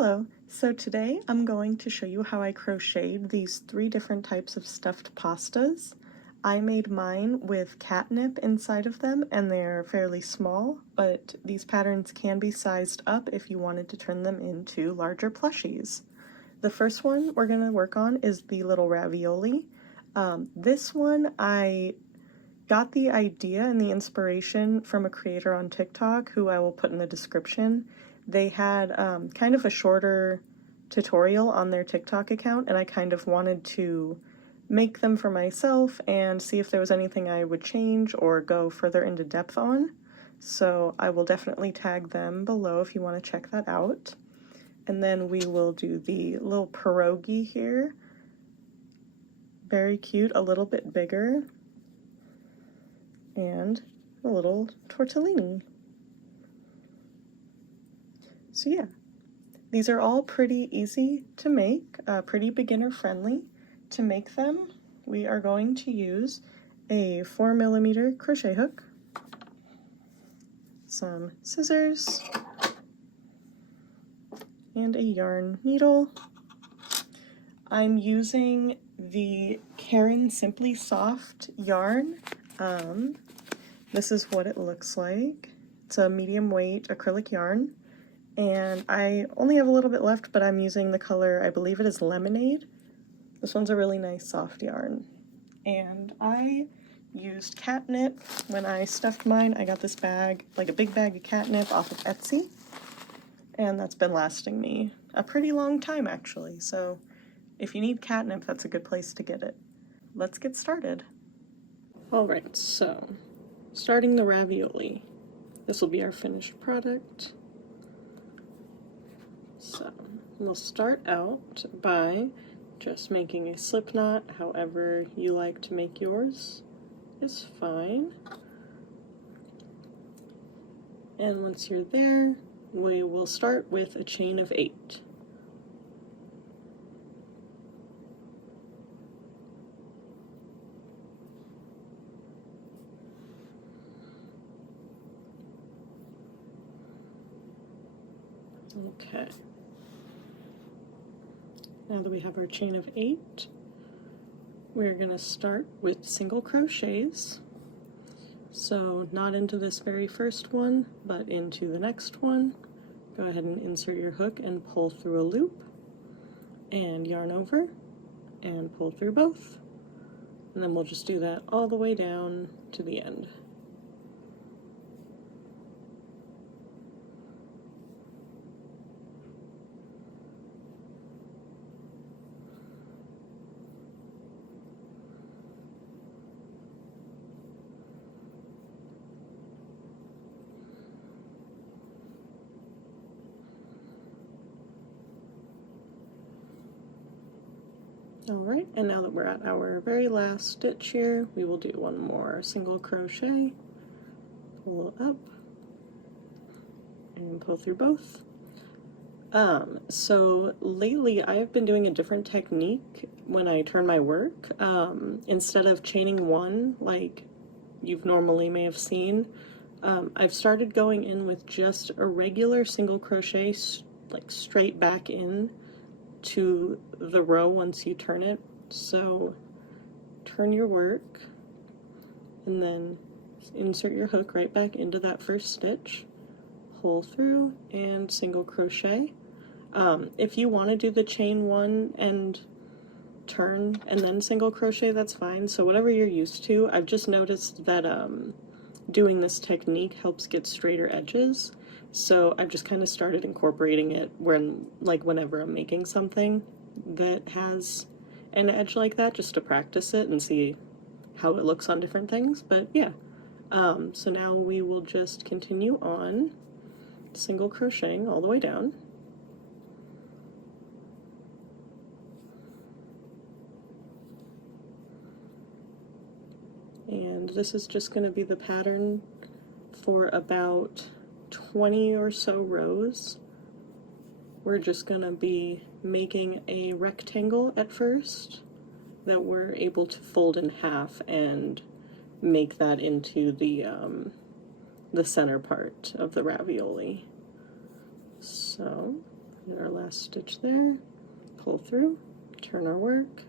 Hello, so today I'm going to show you how I crocheted these 3 different types of stuffed pastas. I made mine with catnip inside of them and they're fairly small, but these patterns can be sized up if you wanted to turn them into larger plushies. The first one we're going to work on is the little ravioli. This one I got the idea and the inspiration from a creator on TikTok who I will put in the description. They had kind of a shorter tutorial on their TikTok account, and I kind of wanted to make them for myself and see if there was anything I would change or go further into depth on. So I will definitely tag them below if you want to check that out. And then we will do the little pierogi here. Very cute, a little bit bigger. And a little tortellini. So yeah, these are all pretty easy to make, pretty beginner friendly. To make them, we are going to use a 4mm crochet hook, some scissors, and a yarn needle. I'm using the Caring Simply Soft yarn. This is what it looks like. It's a medium weight acrylic yarn, and I only have a little bit left, but I'm using the color, I believe it is Lemonade. This one's a really nice soft yarn. And I used catnip when I stuffed mine. I got this bag, like a big bag of catnip off of Etsy, and that's been lasting me a pretty long time actually. So if you need catnip, that's a good place to get it. Let's get started. Alright, so starting the ravioli. This will be our finished product. So we'll start out by just making a slip knot. However you like to make yours is fine. And once you're there, we will start with a chain of 8. Okay. Now that we have our chain of 8, we're going to start with single crochets. So not into this very first one, but into the next one. Go ahead and insert your hook and pull through a loop, and yarn over, and pull through both. And then we'll just do that all the way down to the end. Alright, and now that we're at our very last stitch here, we will do one more single crochet, pull up, and pull through both. So lately I have been doing a different technique when I turn my work. Instead of chaining one, like you've normally may have seen, I've started going in with just a regular single crochet, like straight back in to the row once you turn it. So turn your work and then insert your hook right back into that first stitch, pull through, and single crochet. If you want to do the chain 1 and turn and then single crochet, that's fine. So whatever you're used to. I've just noticed that doing this technique helps get straighter edges. So I've just kind of started incorporating it whenever I'm making something that has an edge like that, just to practice it and see how it looks on different things. But yeah, so now we will just continue on single crocheting all the way down. And this is just going to be the pattern for about 20 or so rows. We're just going to be making a rectangle at first that we're able to fold in half and make that into the center part of the ravioli. So Get our last stitch there, pull through, turn our work,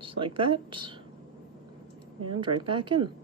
just like that, and right back in.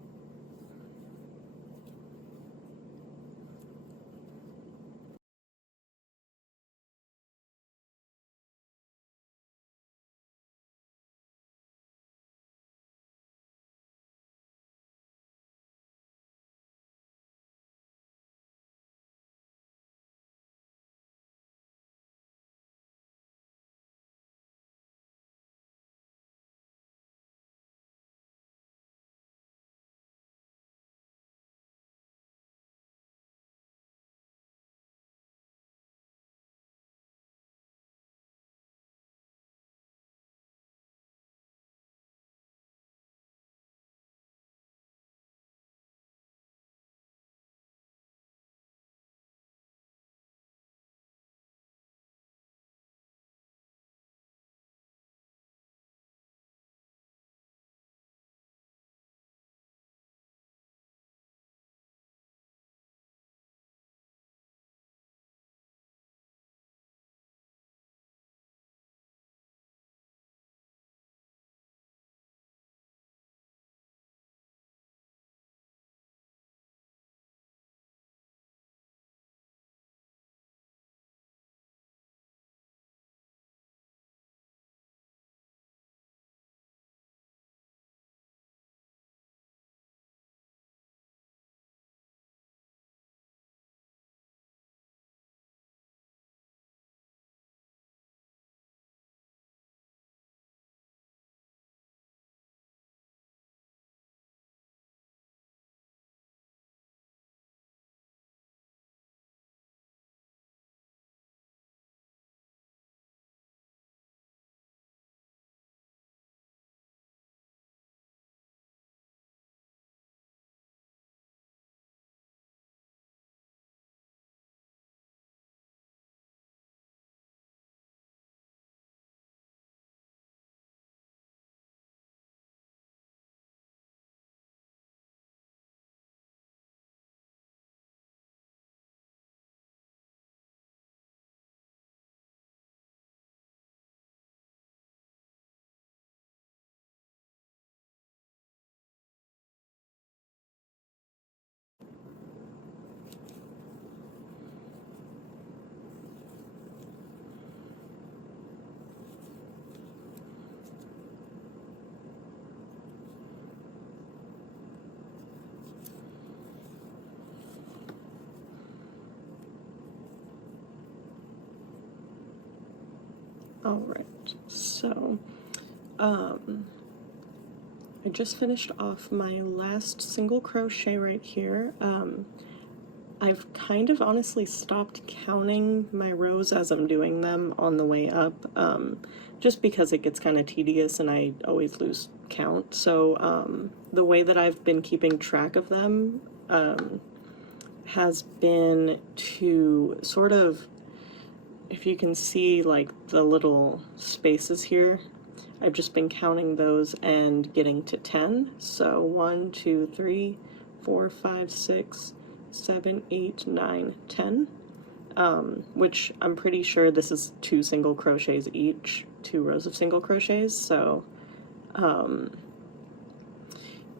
All right, so I just finished off my last single crochet right here. I've kind of honestly stopped counting my rows as I'm doing them on the way up, just because it gets kind of tedious and I always lose count. So the way that I've been keeping track of them has been to sort of, if you can see like the little spaces here, I've just been counting those and getting to 10. So 1, 2, 3, 4, 5, 6, 7, 8, 9, 10. Which I'm pretty sure this is 2 single crochets each, 2 rows of single crochets. So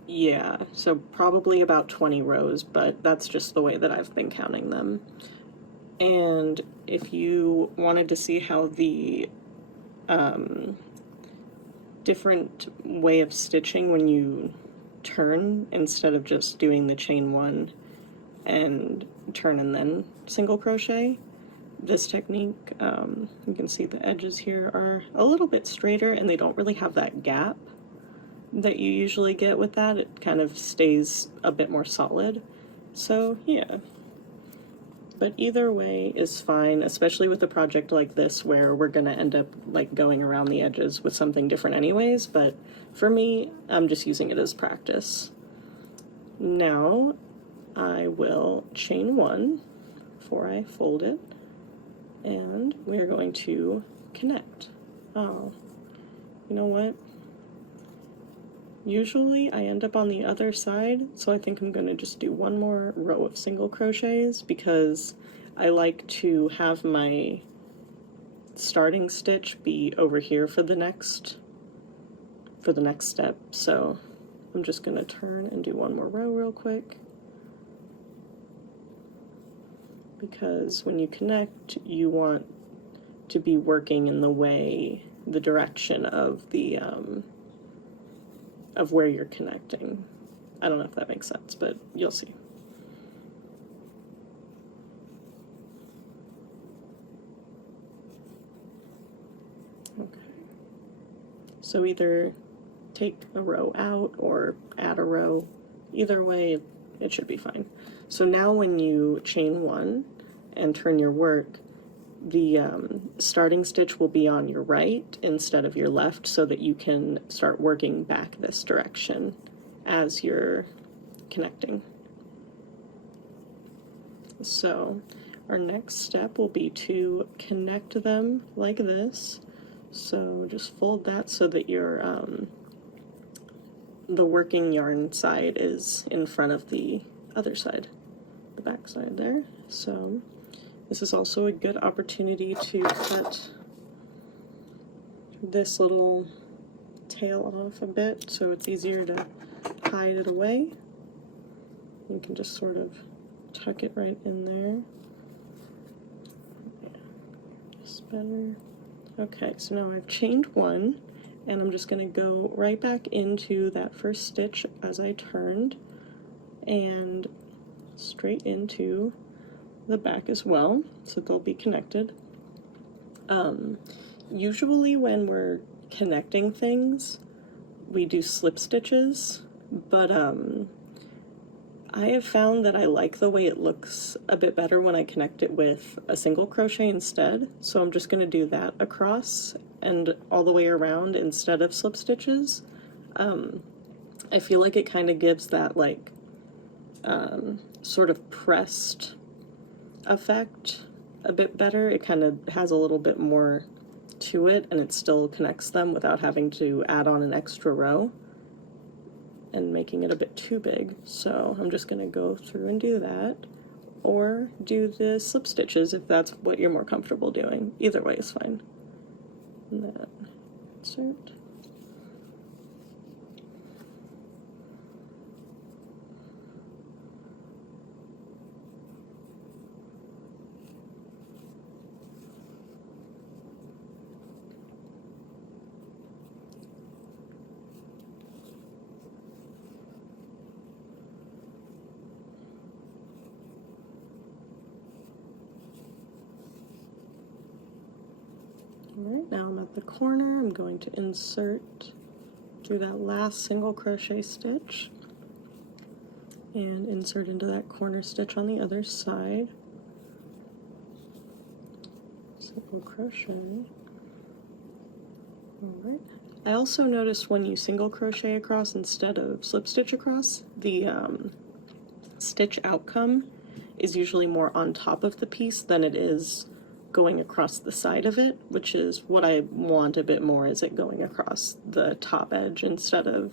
yeah, so probably about 20 rows, but that's just the way that I've been counting them. And if you wanted to see how the different way of stitching when you turn instead of just doing the chain 1 and turn and then single crochet, this technique, you can see the edges here are a little bit straighter and they don't really have that gap that you usually get with that. It kind of stays a bit more solid. So yeah, but either way is fine, especially with a project like this where we're gonna end up like going around the edges with something different anyways, but for me, I'm just using it as practice. Now I will chain 1 before I fold it, and we're going to connect. Oh, you know what? Usually I end up on the other side, so I think I'm going to just do one more row of single crochets because I like to have my starting stitch be over here for the next step. So I'm just going to turn and do one more row real quick, because when you connect, you want to be working in the direction of the of where you're connecting. I don't know if that makes sense, but you'll see. Okay. So either take a row out or add a row. Either way, it should be fine. So now when you chain one and turn your work, the starting stitch will be on your right instead of your left, so that you can start working back this direction as you're connecting. So our next step will be to connect them like this. So just fold that so that your the working yarn side is in front of the other side, the back side there. So this is also a good opportunity to cut this little tail off a bit so it's easier to hide it away. You can just sort of tuck it right in there. Yeah, just better. Okay, so now I've chained one, and I'm just going to go right back into that first stitch as I turned, and straight into the back as well, so they'll be connected. Usually when we're connecting things, we do slip stitches, but I have found that I like the way it looks a bit better when I connect it with a single crochet instead. So I'm just going to do that across and all the way around instead of slip stitches. I feel like it kind of gives that like sort of pressed effect a bit better. It kind of has a little bit more to it, and it still connects them without having to add on an extra row and making it a bit too big. So I'm just going to go through and do that, or do the slip stitches if that's what you're more comfortable doing. Either way is fine. And then insert. Alright, now I'm at the corner. I'm going to insert through that last single crochet stitch and insert into that corner stitch on the other side. Single crochet. Alright. I also noticed when you single crochet across instead of slip stitch across, the stitch outcome is usually more on top of the piece than it is going across the side of it, which is what I want a bit more, is it going across the top edge instead of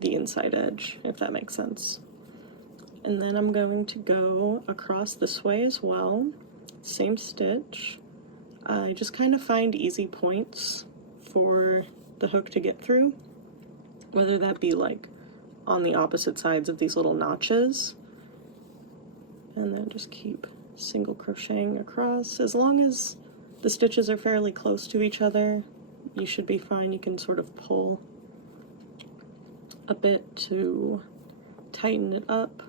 the inside edge, if that makes sense. And then I'm going to go across this way as well, same stitch. I just kind of find easy points for the hook to get through, whether that be like on the opposite sides of these little notches, and then just keep single crocheting across. As long as the stitches are fairly close to each other, you should be fine. You can sort of pull a bit to tighten it up.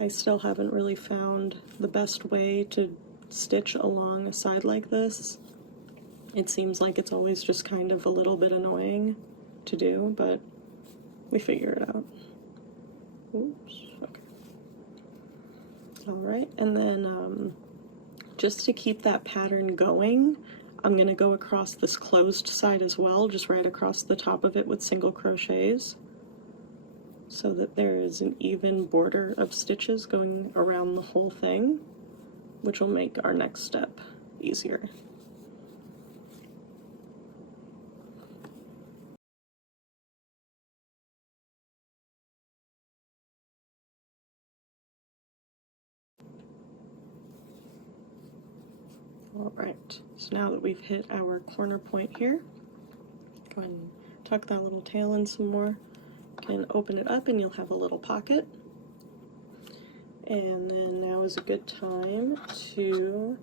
I still haven't really found the best way to stitch along a side like this. It seems like it's always just kind of a little bit annoying to do, but we figure it out. Oops, okay. Alright, and then just to keep that pattern going, I'm going to go across this closed side as well, just right across the top of it with single crochets, so that there is an even border of stitches going around the whole thing, which will make our next step easier. Alright, so now that we've hit our corner point here, go ahead and tuck that little tail in some more. You can open it up and you'll have a little pocket. And then now is a good time to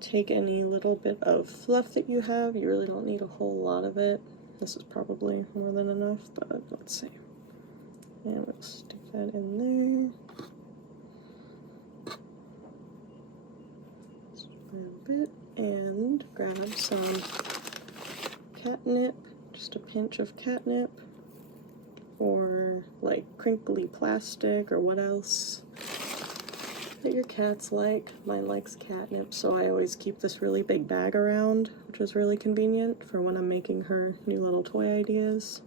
take any little bit of fluff that you have. You really don't need a whole lot of it. This is probably more than enough, but let's see. And we'll stick that in there. Just grab a bit and grab some catnip, just a pinch of catnip, or like crinkly plastic or what else that your cats like. Mine likes catnip, so I always keep this really big bag around, which is really convenient for when I'm making her new little toy ideas.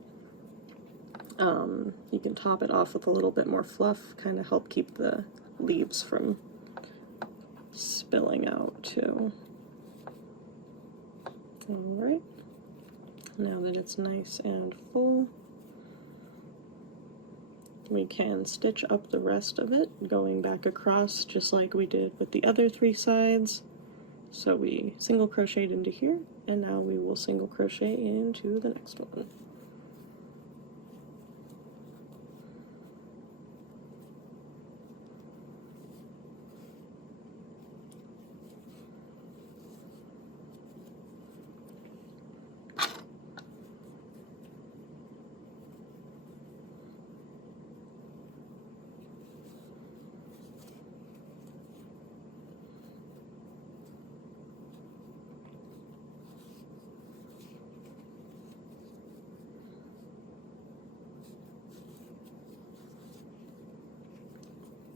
You can top it off with a little bit more fluff, kind of help keep the leaves from spilling out too. Alright, now that it's nice and full, we can stitch up the rest of it, going back across just like we did with the other 3 sides. So we single crocheted into here, and now we will single crochet into the next one.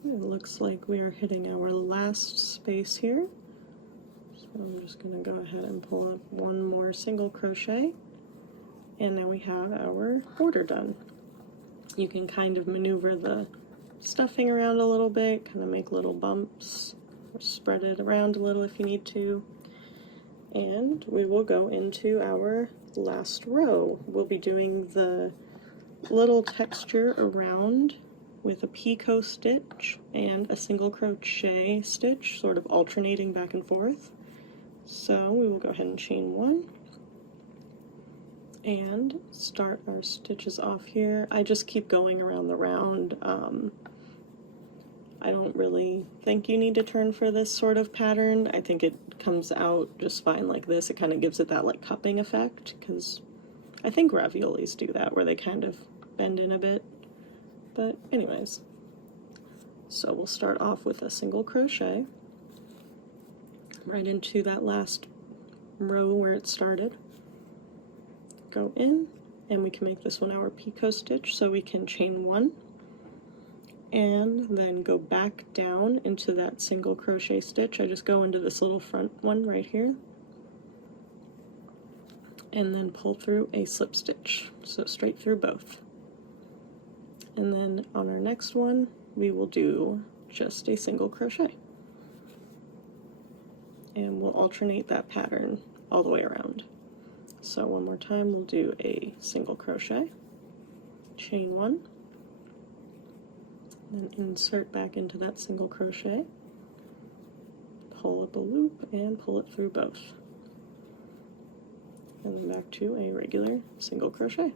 It looks like we are hitting our last space here. So I'm just going to go ahead and pull up one more single crochet, and now we have our border done. You can kind of maneuver the stuffing around a little bit, kind of make little bumps, or spread it around a little if you need to. And we will go into our last row. We'll be doing the little texture around with a picot stitch and a single crochet stitch, sort of alternating back and forth. So we will go ahead and chain 1 and start our stitches off here. I just keep going around the round. I don't really think you need to turn for this sort of pattern. I think it comes out just fine like this. It kind of gives it that like cupping effect, because I think raviolis do that, where they kind of bend in a bit. But anyways, so we'll start off with a single crochet right into that last row where it started. Go in, and we can make this one our picot stitch, so we can chain 1 and then go back down into that single crochet stitch. I just go into this little front one right here and then pull through a slip stitch, so straight through both. And then on our next one, we will do just a single crochet. And we'll alternate that pattern all the way around. So one more time, we'll do a single crochet, chain 1, then insert back into that single crochet, pull up a loop, and pull it through both. And then back to a regular single crochet.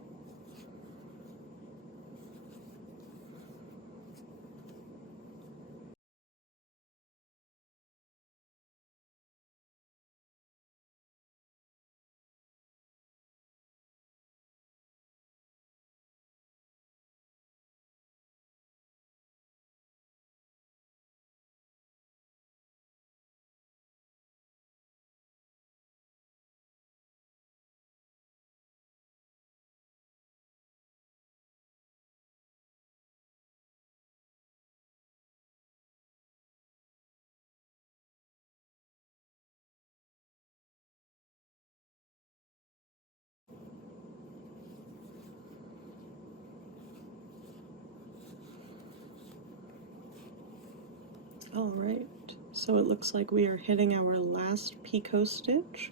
Alright, so it looks like we are hitting our last picot stitch.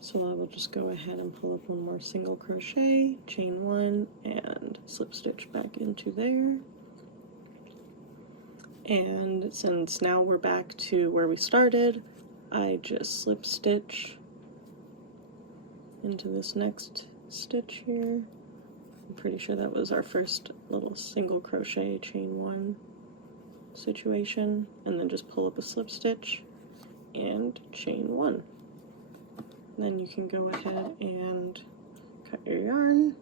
So I will just go ahead and pull up one more single crochet, chain 1, and slip stitch back into there. And since now we're back to where we started, I just slip stitch into this next stitch here. I'm pretty sure that was our first little single crochet chain one situation, and then just pull up a slip stitch and chain one. Then you can go ahead and cut your yarn,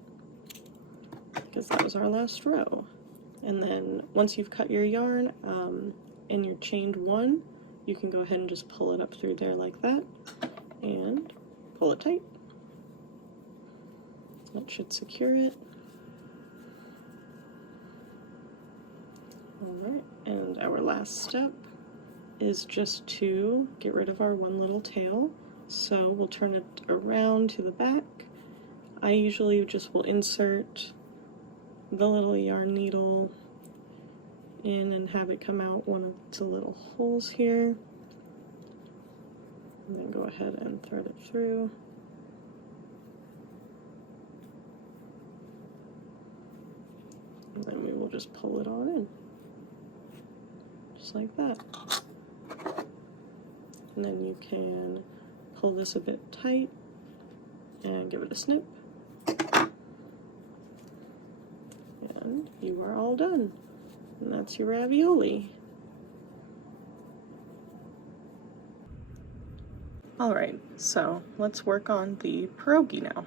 because that was our last row. And then once you've cut your yarn and you're chained one, you can go ahead and just pull it up through there like that and pull it tight. That should secure it. Alright, and our last step is just to get rid of our one little tail. So we'll turn it around to the back. I usually just will insert the little yarn needle in and have it come out one of the little holes here. And then go ahead and thread it through. And then we will just pull it all in. Just like that. And then you can pull this a bit tight and give it a snip. And you are all done. And that's your ravioli. Alright, so let's work on the pierogi now.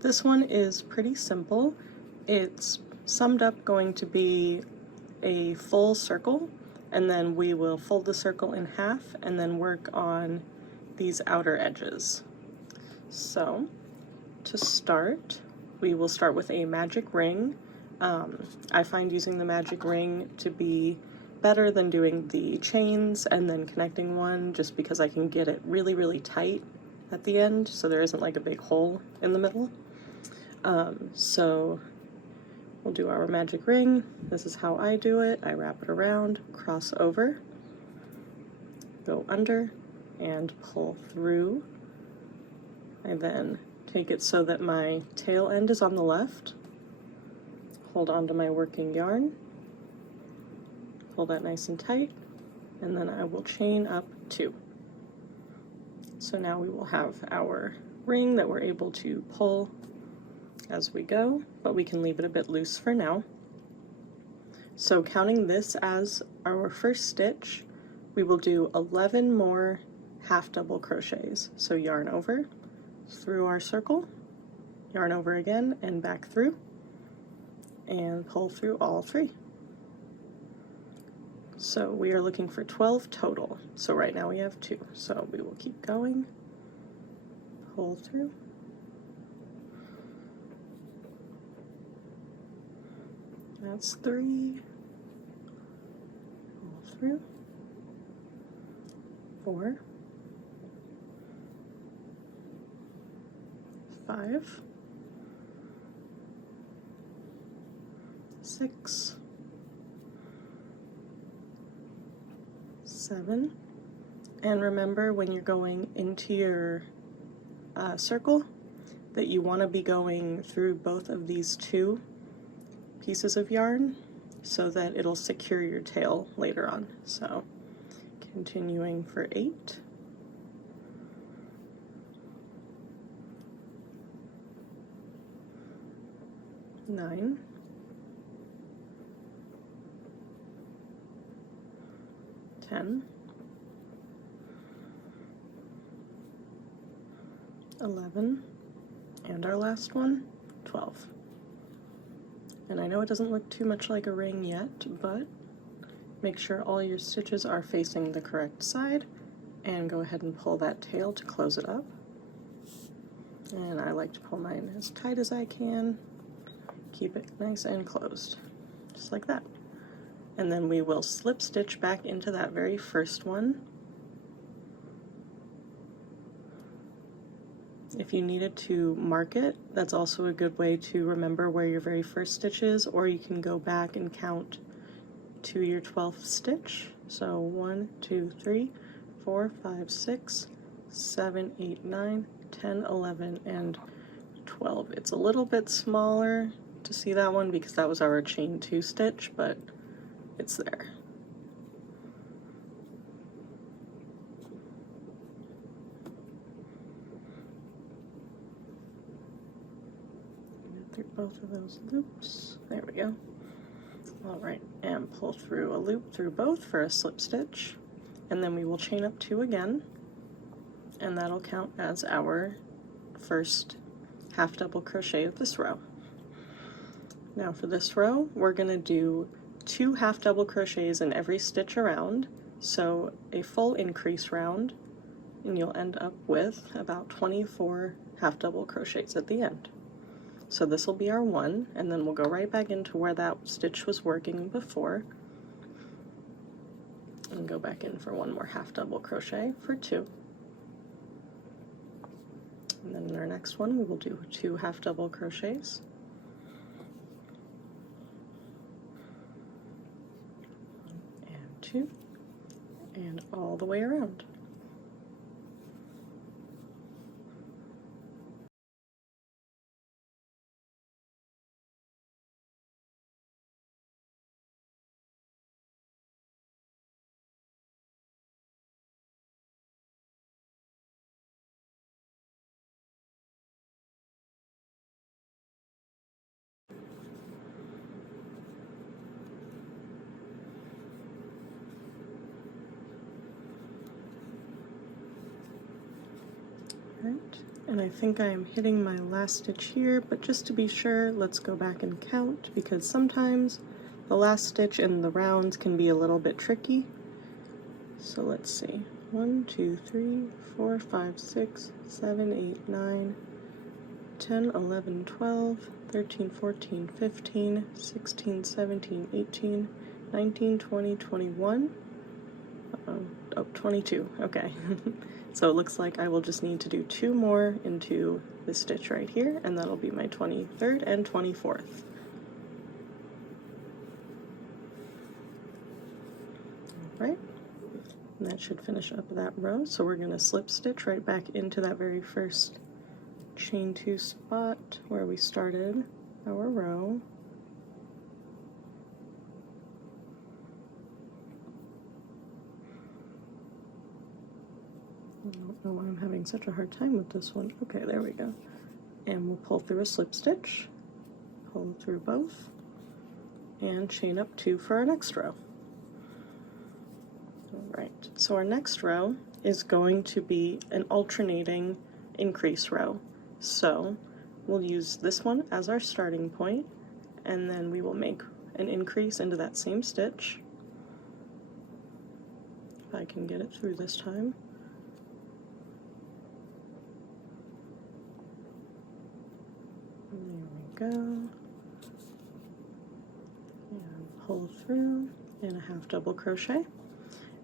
This one is pretty simple. It's summed up going to be a full circle, and then we will fold the circle in half and then work on these outer edges. So to start, we will start with a magic ring. I find using the magic ring to be better than doing the chains and then connecting one, just because I can get it really, really tight at the end so there isn't like a big hole in the middle. So we'll do our magic ring. This is how I do it. I wrap it around, cross over, go under, and pull through. I then take it so that my tail end is on the left, hold on to my working yarn, pull that nice and tight, and then I will chain up 2. So now we will have our ring that we're able to pull as we go, but we can leave it a bit loose for now. So counting this as our first stitch, we will do 11 more half double crochets. So yarn over, through our circle, yarn over again and back through, and pull through all 3. So we are looking for 12 total. So right now we have 2. So we will keep going, pull through, that's 3, pull through, 4, 5, 6, 7, and remember when you're going into your circle that you want to be going through both of these 2 pieces of yarn so that it'll secure your tail later on. So continuing for 8, 9, 10, 11, and our last one, 12. And I know it doesn't look too much like a ring yet, but make sure all your stitches are facing the correct side, and go ahead and pull that tail to close it up. And I like to pull mine as tight as I can, keep it nice and closed, just like that. And then we will slip stitch back into that very first one. If you needed to mark it, that's also a good way to remember where your very first stitch is, or you can go back and count to your 12th stitch. So 1, 2, 3, 4, 5, 6, 7, 8, 9, 10, 11, and 12. It's a little bit smaller to see that one because that was our chain 2 stitch, but it's there. both of those loops. There we go. All right, and pull through a loop through both for a slip stitch, and then we will chain up 2 again, and that'll count as our first half double crochet of this row. Now for this row, we're going to do 2 half double crochets in every stitch around, so a full increase round, and you'll end up with about 24 half double crochets at the end. So this will be our 1, and then we'll go right back into where that stitch was working before, and go back in for 1 more half double crochet for 2. And then in our next one, we will do 2 half double crochets. And 2, and all the way around. Right, and I think I am hitting my last stitch here, but just to be sure, let's go back and count, because sometimes the last stitch in the rounds can be a little bit tricky. So let's see, 1, 2, 3, 4, 5, 6, 7, 8, 9, 10, 11, 12, 13, 14, 15, 16, 17, 18, 19, 20, 21, oh, 22, okay. So it looks like I will just need to do 2 more into this stitch right here, and that'll be my 23rd and 24th. All right, and that should finish up that row. So we're going to slip stitch right back into that very first chain 2 spot where we started our row. I don't know why I'm having such a hard time with this one. Okay, there we go. And we'll pull through a slip stitch, pull through both, and chain up 2 for our next row. All right, so our next row is going to be an alternating increase row. So we'll use this one as our starting point, and then we will make an increase into that same stitch. If I can get it through this time. There we go. And pull through in a half double crochet.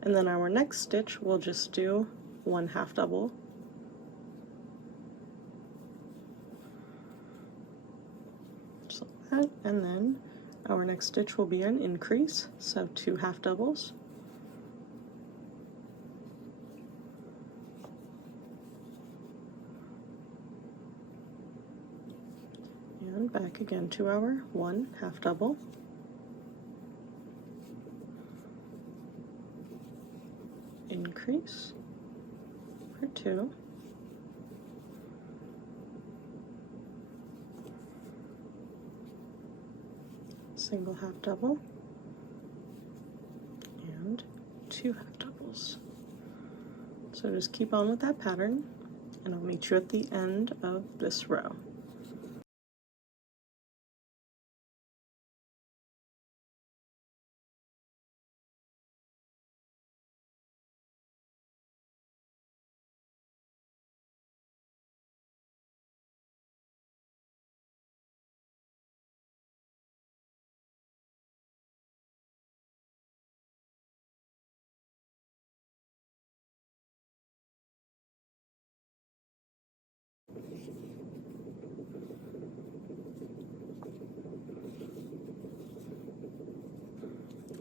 And then our next stitch, we'll just do 1 half double. Just like that. And then our next stitch will be an increase, so 2 half doubles. And back again to our 1 half double. Increase for 2. Single half double. And 2 half doubles. So just keep on with that pattern, and I'll meet you at the end of this row.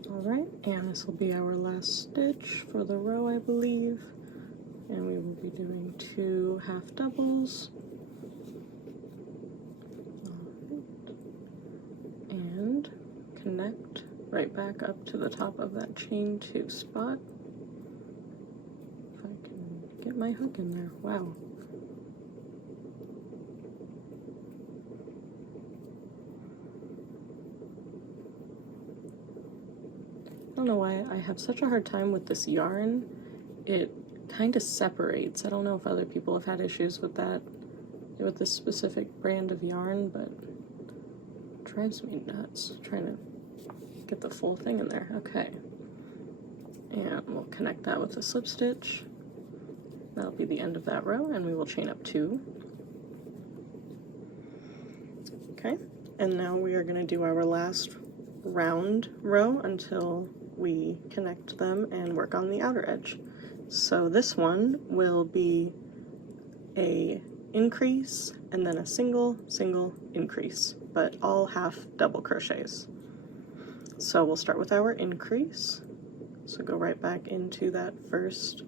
Alright, and this will be our last stitch for the row, I believe. And we will be doing 2 half doubles. Alright. And connect right back up to the top of that chain 2 spot. If I can get my hook in there. Wow. don't know why I have such a hard time with this yarn. It kind of separates. I don't know if other people have had issues with that, with this specific brand of yarn, but it drives me nuts trying to get the full thing in there. Okay. And we'll connect that with a slip stitch. That'll be the end of that row, and we will chain up 2. Okay, and now we are going to do our last round row until we connect them and work on the outer edge. So this one will be a increase and then a single increase, but all half double crochets. So we'll start with our increase. So go right back into that first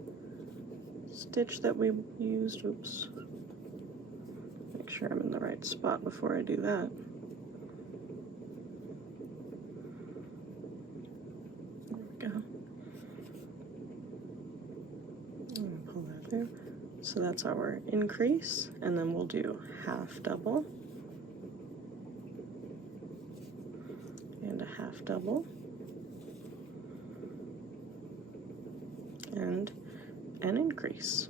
stitch that we used. Oops. Make sure I'm in the right spot before I do that. There we go. And pull that through. So that's our increase, and then we'll do half double and a half double and an increase.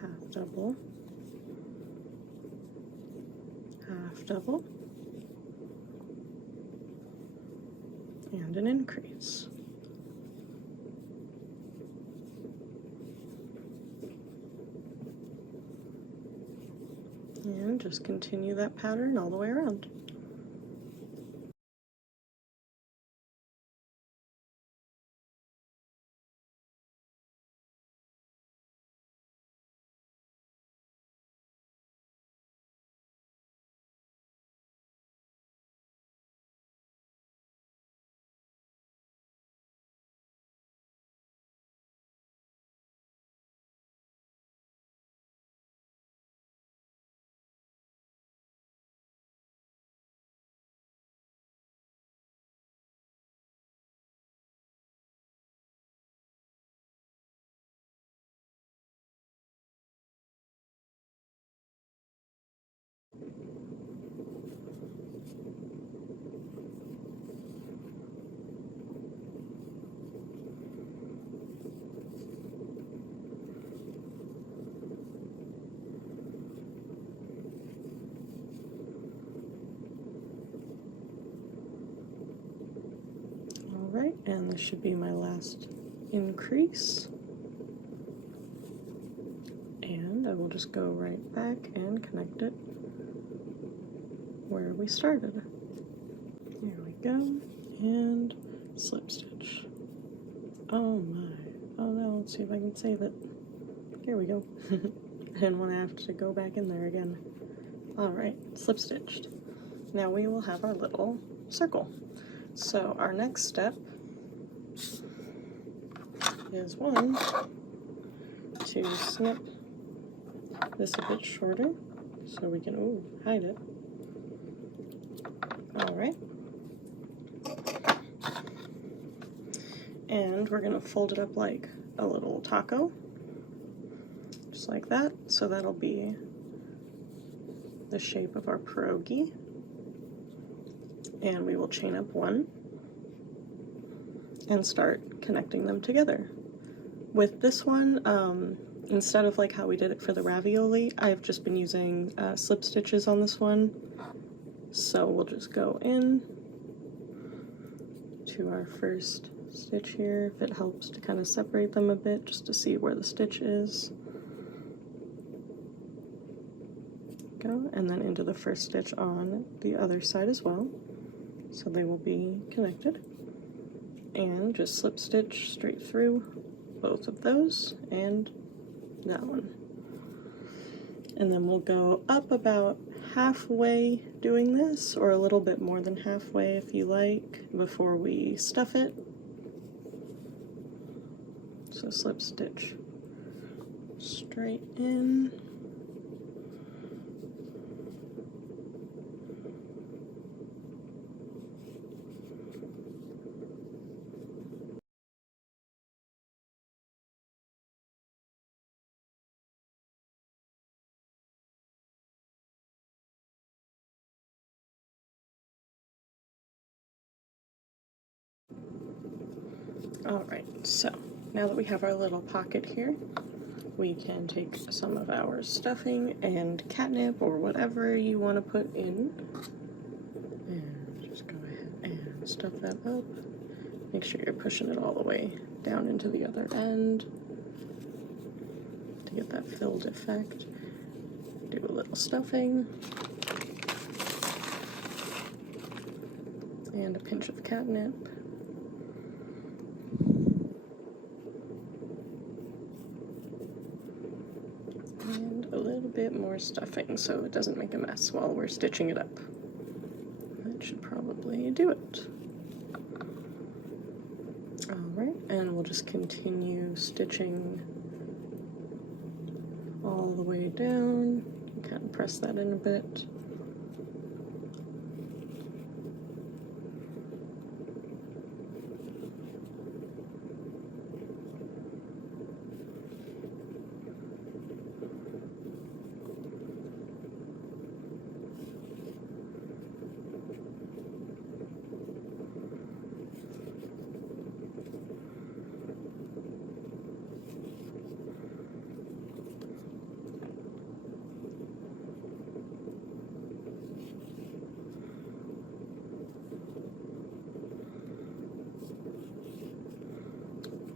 Half double, half double, and an increase. And just continue that pattern all the way around. Alright, and this should be my last increase. And I will just go right back and connect it where we started. Here we go, and slip stitch. Oh my. Oh no, let's see if I can save it. Here we go. I didn't want to have to go back in there again. Alright, slip stitched. Now we will have our little circle. So our next step is one, to snip this a bit shorter so we can hide it. Alright. And we're going to fold it up like a little taco, just like that. So that'll be the shape of our pierogi. And we will chain up 1 and start connecting them together. With this one, instead of like how we did it for the ravioli, I've just been using slip stitches on this one. So we'll just go in to our first stitch here, if it helps to kind of separate them a bit, just to see where the stitch is. Go, and then into the first stitch on the other side as well. So they will be connected, and just slip stitch straight through both of those and that one. And then we'll go up about halfway doing this, or a little bit more than halfway if you like, before we stuff it. So slip stitch straight in. Alright, so now that we have our little pocket here, we can take some of our stuffing and catnip or whatever you want to put in, and just go ahead and stuff that up. Make sure you're pushing it all the way down into the other end to get that filled effect. Do a little stuffing and a pinch of catnip. And a little bit more stuffing so it doesn't make a mess while we're stitching it up. That should probably do it. Alright, and we'll just continue stitching all the way down. You kind of press that in a bit.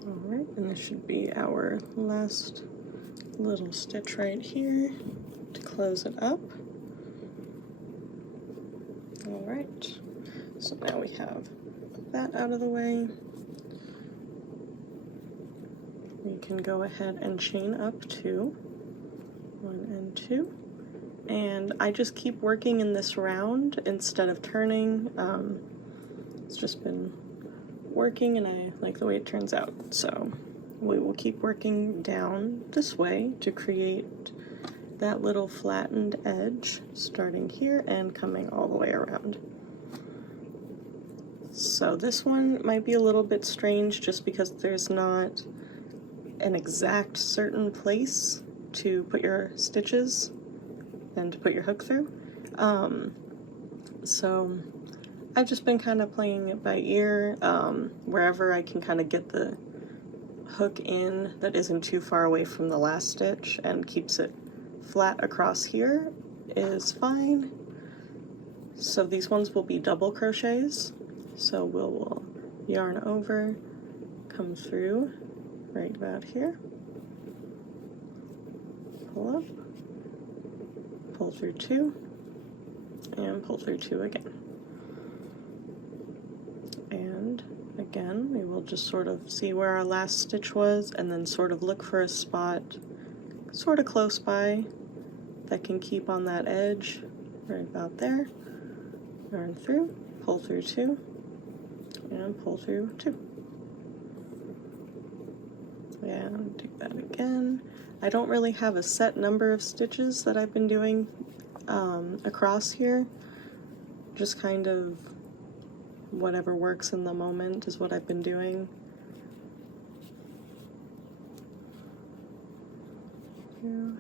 Alright, and this should be our last little stitch right here to close it up. Alright, so now we have that out of the way. We can go ahead and chain up 2, 1 and 2, and I just keep working in this round instead of turning. It's just been working and I like the way it turns out, so we will keep working down this way to create that little flattened edge starting here and coming all the way around. So this one might be a little bit strange just because there's not an exact certain place to put your stitches and to put your hook through. So I've just been kind of playing it by ear, wherever I can kind of get the hook in that isn't too far away from the last stitch and keeps it flat across here is fine. So these ones will be double crochets, so we'll yarn over, come through right about here, pull up, pull through 2, and pull through 2 again. And again, we will just sort of see where our last stitch was and then sort of look for a spot sort of close by that can keep on that edge right about there. Yarn through, pull through 2, and pull through 2. And do that again. I don't really have a set number of stitches that I've been doing across here, just kind of whatever works in the moment is what I've been doing. Yeah.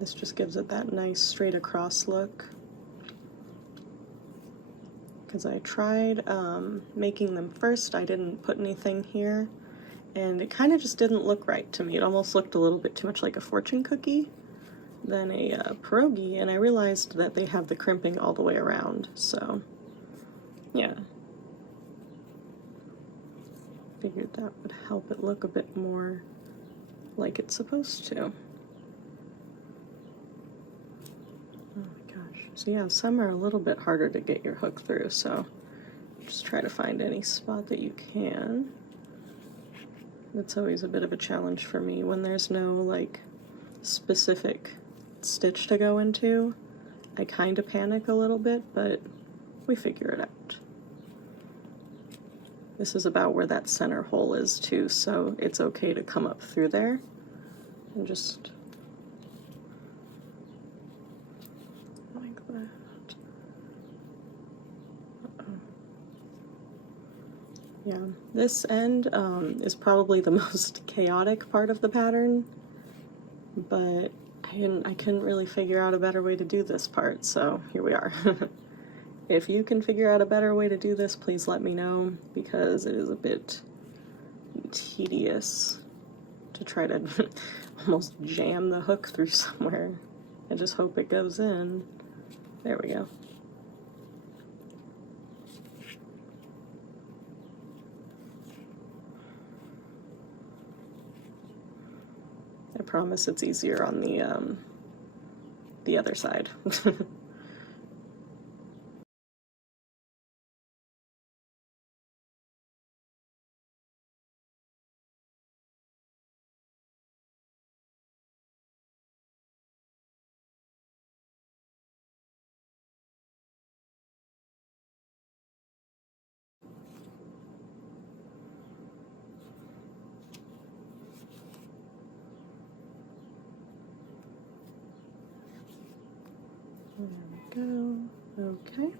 This just gives it that nice straight across look. Because I tried making them first, I didn't put anything here, and it kind of just didn't look right to me. It almost looked a little bit too much like a fortune cookie than a pierogi, and I realized that they have the crimping all the way around, so yeah. Figured that would help it look a bit more like it's supposed to. Oh my gosh. So yeah, some are a little bit harder to get your hook through, so just try to find any spot that you can. That's always a bit of a challenge for me when there's no like specific stitch to go into. I kind of panic a little bit, but we figure it out. This is about where that center hole is too, so it's okay to come up through there and just like that. Yeah, this end is probably the most chaotic part of the pattern, but I couldn't really figure out a better way to do this part, so here we are. If you can figure out a better way to do this, please let me know, because it is a bit tedious to try to almost jam the hook through somewhere. I just hope it goes in. There we go. I promise it's easier on the other side. There we go. Okay.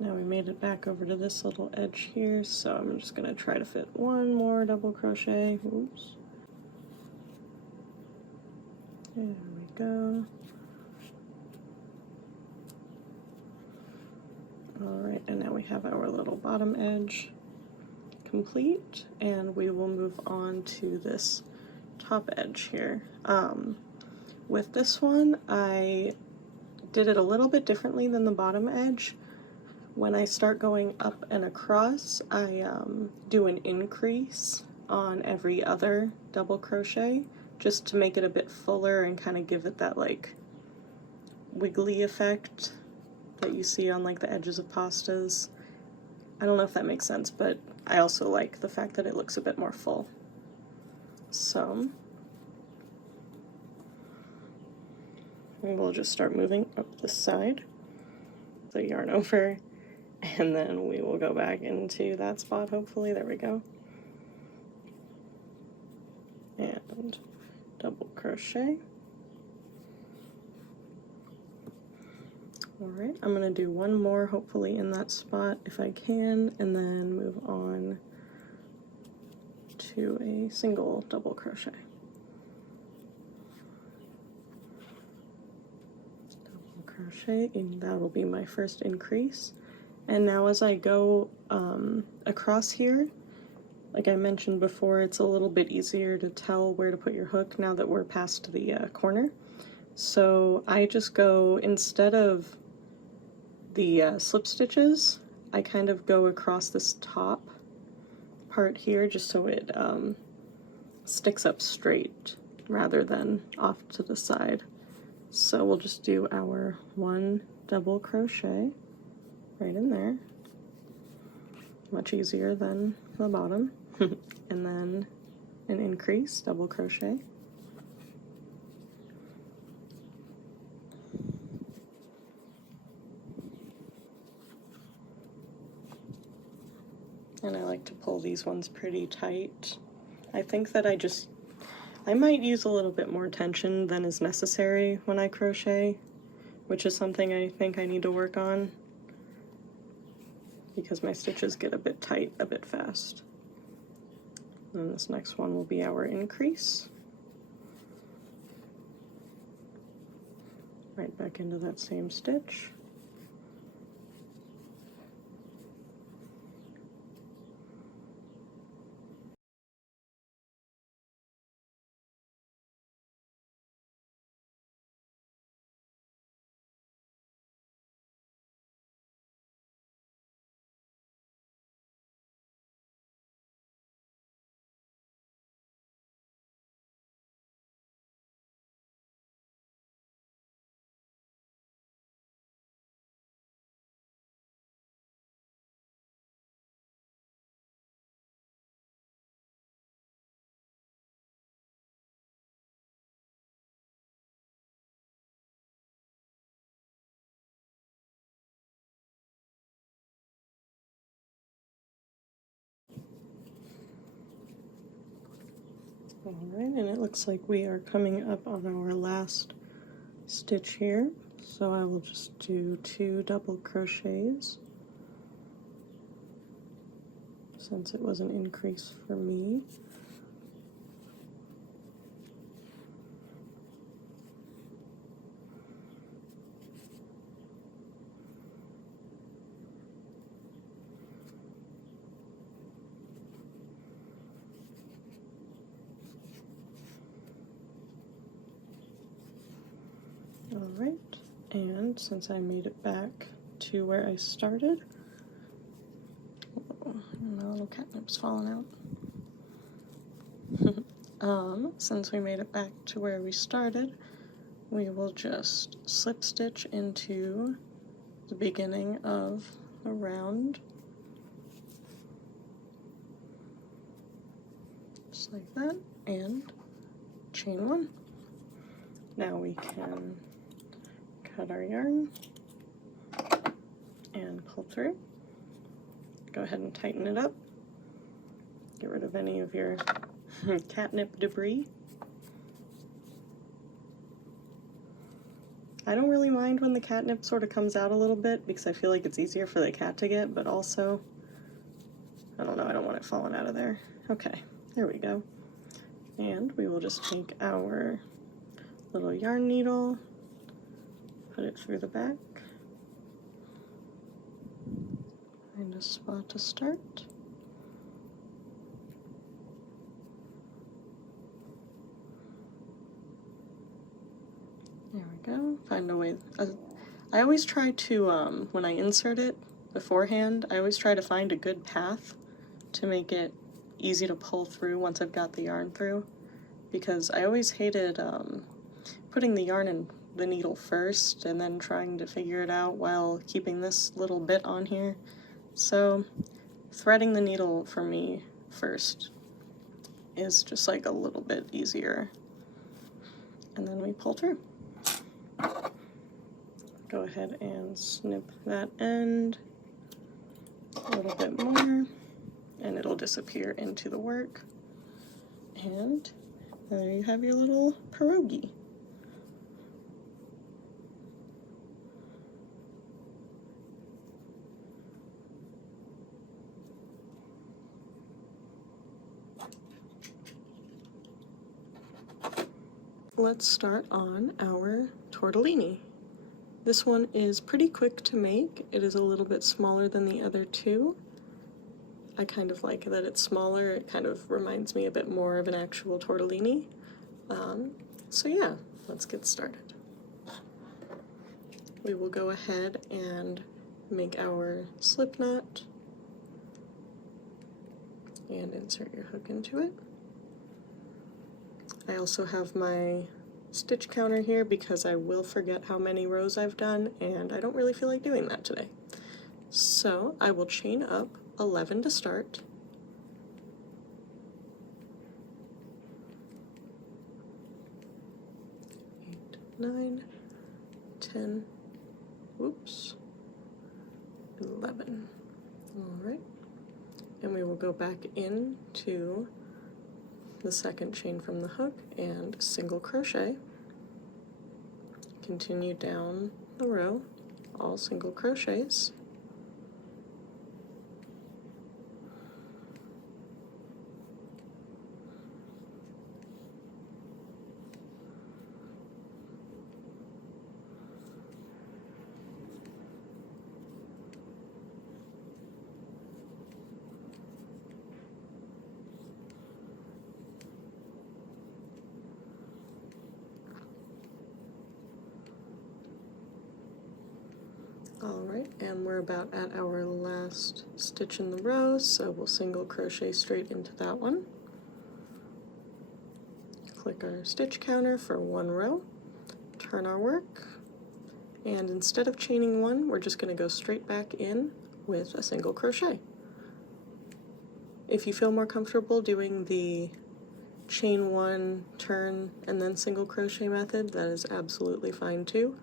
Now we made it back over to this little edge here, so I'm just gonna try to fit one more double crochet. Oops. There we go. Alright, and now we have our little bottom edge complete, and we will move on to this top edge here. With this one, I did it a little bit differently than the bottom edge. When I start going up and across, I do an increase on every other double crochet just to make it a bit fuller and kind of give it that like wiggly effect that you see on like the edges of pastas. I don't know if that makes sense, but I also like the fact that it looks a bit more full. So we'll just start moving up this side, the yarn over, and then we will go back into that spot, hopefully. There we go. And double crochet. Alright, I'm going to do one more, hopefully in that spot if I can, and then move on to a single double crochet. Double crochet, and that will be my first increase. And now as I go across here, like I mentioned before, it's a little bit easier to tell where to put your hook now that we're past the corner. So I just go, instead of the slip stitches, I kind of go across this top part here just so it sticks up straight rather than off to the side. So we'll just do our one double crochet right in there. Much easier than the bottom. And then an increase, double crochet. And I like to pull these ones pretty tight. I think that I might use a little bit more tension than is necessary when I crochet, which is something I think I need to work on, because my stitches get a bit tight a bit fast. And this next one will be our increase. Right back into that same stitch. Alright, and it looks like we are coming up on our last stitch here, so I will just do 2 double crochets since it was an increase for me. Alright, and since I made it back to where I started, oh, my little catnip's falling out. Since we made it back to where we started, we will just slip stitch into the beginning of a round, just like that, and chain one. Now we can cut our yarn and pull through. Go ahead and tighten it up. Get rid of any of your catnip debris. I don't really mind when the catnip sort of comes out a little bit because I feel like it's easier for the cat to get, but also, I don't know, I don't want it falling out of there. Okay, there we go. And we will just take our little yarn needle, put it through the back, find a spot to start. There we go. Find a way. I always try to, when I insert it beforehand, I always try to find a good path to make it easy to pull through once I've got the yarn through, because I always hated putting the yarn in the needle first and then trying to figure it out while keeping this little bit on here. So threading the needle for me first is just like a little bit easier, and then we pull through. Go ahead and snip that end a little bit more, and it'll disappear into the work. And there you have your little pierogi. Let's start on our tortellini. This one is pretty quick to make. It is a little bit smaller than the other two. I kind of like that it's smaller. It kind of reminds me a bit more of an actual tortellini. So yeah, let's get started. We will go ahead and make our slip knot and insert your hook into it. I also have my stitch counter here because I will forget how many rows I've done, and I don't really feel like doing that today. So I will chain up 11 to start. Eight, 9, 10, whoops, 11. All right, and we will go back into the second chain from the hook and single crochet. Continue down the row, all single crochets. Alright, and we're about at our last stitch in the row, so we'll single crochet straight into that one. Click our stitch counter for one row, turn our work, and instead of chaining one, we're just going to go straight back in with a single crochet. If you feel more comfortable doing the chain one, turn, and then single crochet method, that is absolutely fine too.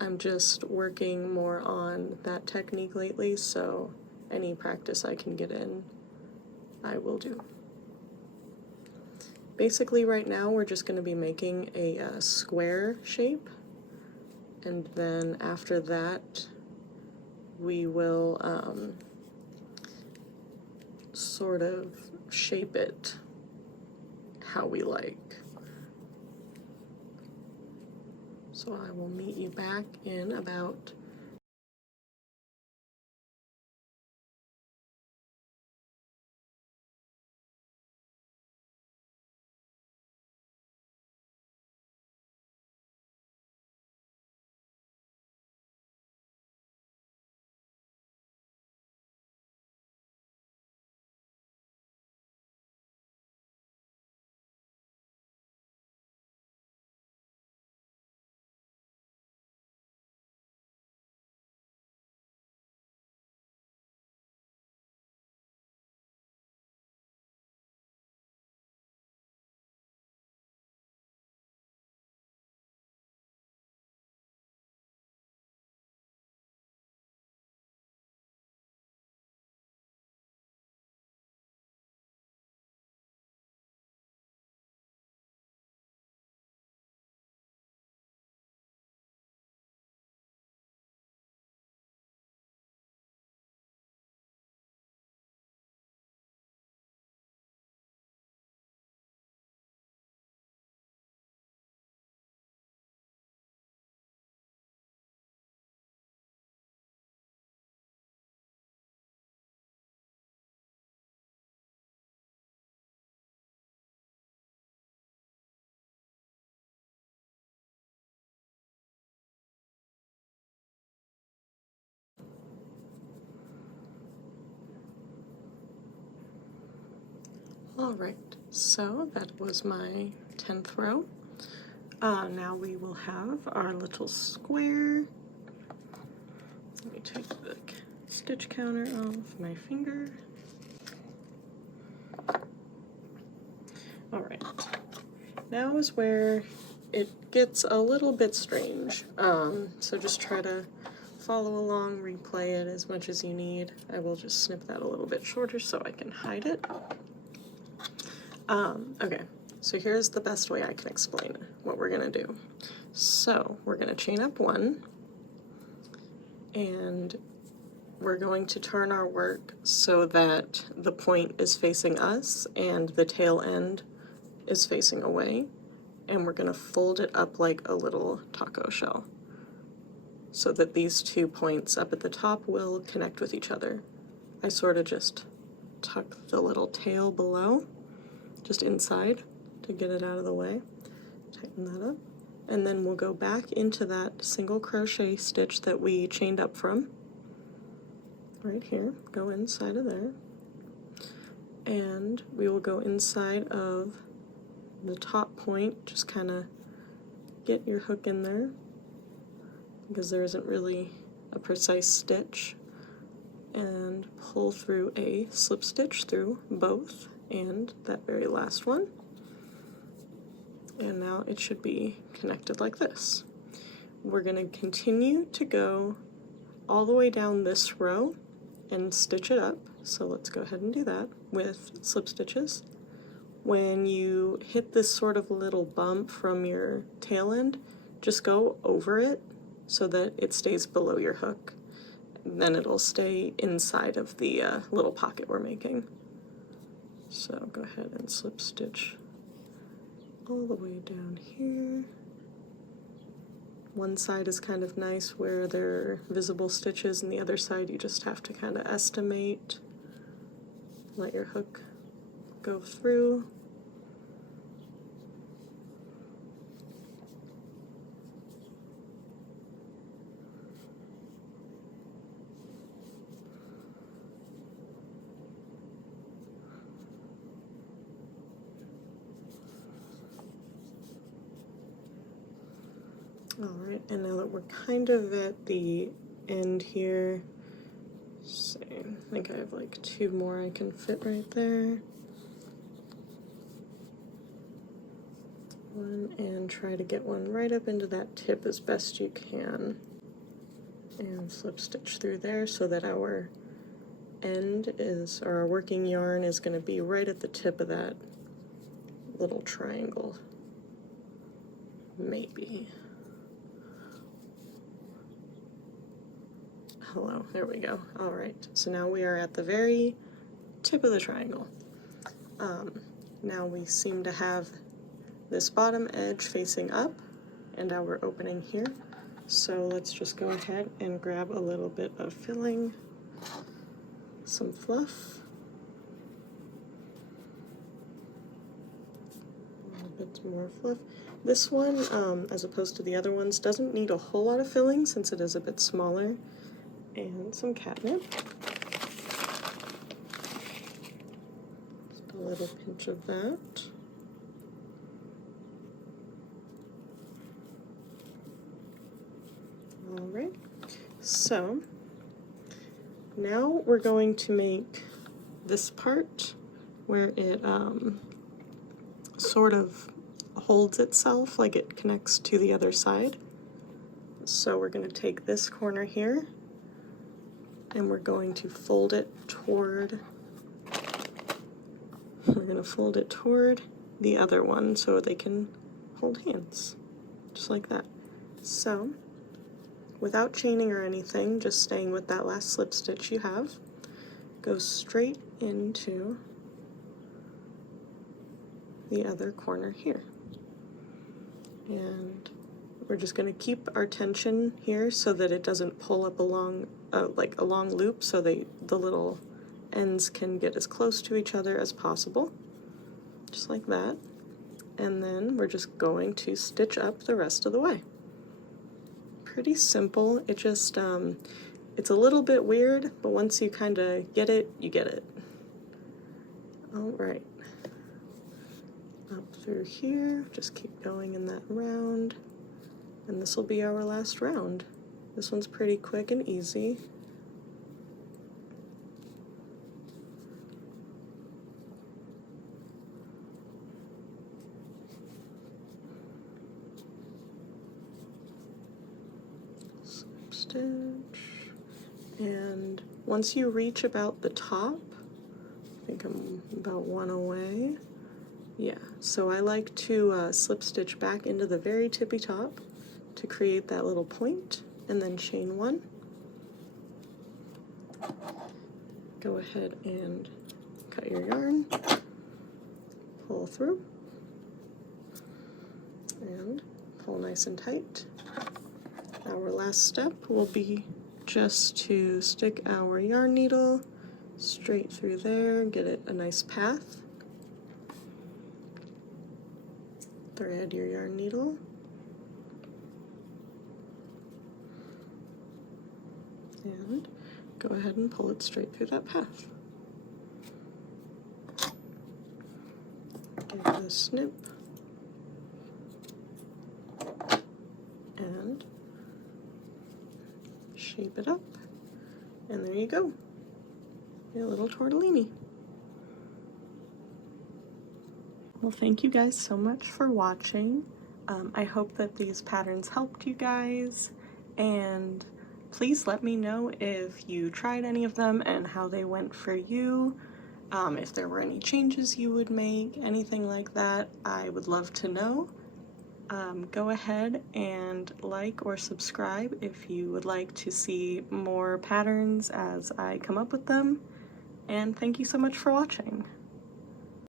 I'm just working more on that technique lately, so any practice I can get in, I will do. Basically right now we're just going to be making a square shape, and then after that we will sort of shape it how we like. So I will meet you back in about Alright, so that was my 10th row. Now we will have our little square. Let me take the stitch counter off my finger. Alright, now is where it gets a little bit strange. So just try to follow along, replay it as much as you need. I will just snip that a little bit shorter so I can hide it. Okay, so here's the best way I can explain what we're gonna do. So we're gonna chain up one, and we're going to turn our work so that the point is facing us and the tail end is facing away, and we're gonna fold it up like a little taco shell so that these 2 points up at the top will connect with each other. I sort of just tuck the little tail below, just inside, to get it out of the way. Tighten that up, and then we'll go back into that single crochet stitch that we chained up from. Right here, go inside of there, and we will go inside of the top point, just kind of get your hook in there, because there isn't really a precise stitch, and pull through a slip stitch through both and that very last one. And now it should be connected like this. We're going to continue to go all the way down this row and stitch it up. So let's go ahead and do that with slip stitches. When you hit this sort of little bump from your tail end, just go over it so that it stays below your hook. Then it'll stay inside of the little pocket we're making. So go ahead and slip stitch all the way down here. One side is kind of nice where there are visible stitches, and the other side you just have to kind of estimate. Let your hook go through. Alright, and now that we're kind of at the end here, let's see, I think I have like 2 more I can fit right there. One, and try to get one right up into that tip as best you can. And slip stitch through there so that our end is, or our working yarn is going to be right at the tip of that little triangle. Maybe. Hello, there we go. Alright, so now we are at the very tip of the triangle. Now we seem to have this bottom edge facing up and our opening here. So let's just go ahead and grab a little bit of filling, some fluff, a little bit more fluff. This one, as opposed to the other ones, doesn't need a whole lot of filling since it is a bit smaller. And some catnip. Just a little pinch of that. Alright, so now we're going to make this part where it sort of holds itself, like it connects to the other side. So we're going to take this corner here, and we're going to fold it toward, the other one so they can hold hands, just like that. So, without chaining or anything, just staying with that last slip stitch you have, go straight into the other corner here. And we're just going to keep our tension here so that it doesn't pull up along like a long loop, so the little ends can get as close to each other as possible, just like that. And then we're just going to stitch up the rest of the way. Pretty simple. It just it's a little bit weird, but once you kind of get it, you get it. All right, up through here, just keep going in that round, and this will be our last round. This one's pretty quick and easy. Slip stitch, and once you reach about the top, I think I'm about one away. Yeah, so I like to slip stitch back into the very tippy top to create that little point, and then chain one. Go ahead and cut your yarn, pull through, and pull nice and tight. Our last step will be just to stick our yarn needle straight through there, get it a nice path. Thread your yarn needle. And go ahead and pull it straight through that path. Give it a snip. And shape it up. And there you go. Your little tortellini. Well, thank you guys so much for watching. I hope that these patterns helped you guys, and please let me know if you tried any of them and how they went for you. If there were any changes you would make, anything like that, I would love to know. Go ahead and like or subscribe if you would like to see more patterns as I come up with them. And thank you so much for watching.